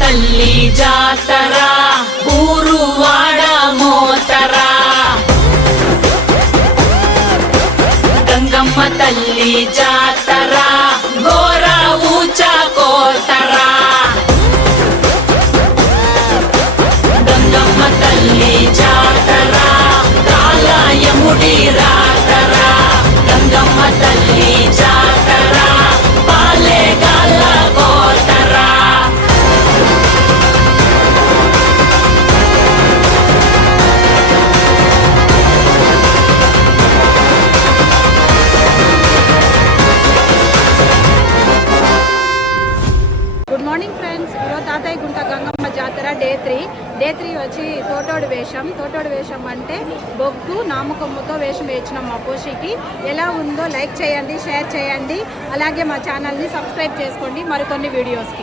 తల్లి జాతర ఊరు వాడ మోతరా గంగమ్మ తల్లి జాతర గోర ఊచా కోతరా గంగమ్మ తల్లి జాతర కాలయముడి రాతరా గంగమ్మ తల్లి జాతర పాలే గాల కోతరా గుడ్ మార్నింగ్ ఫ్రెండ్స్. ఈరోజు తాతయ్య గుంట గంగమ్మ జాతర డే 3 వచ్చి తోటోడు వేషం అంటే బొగ్గు నామకొమ్మతో వేషం వేయించినాం మా పోషికి. ఎలా ఉందో లైక్ చేయండి, షేర్ చేయండి, అలాగే మా ఛానల్ని సబ్స్క్రైబ్ చేసుకోండి మరికొన్ని వీడియోస్కి.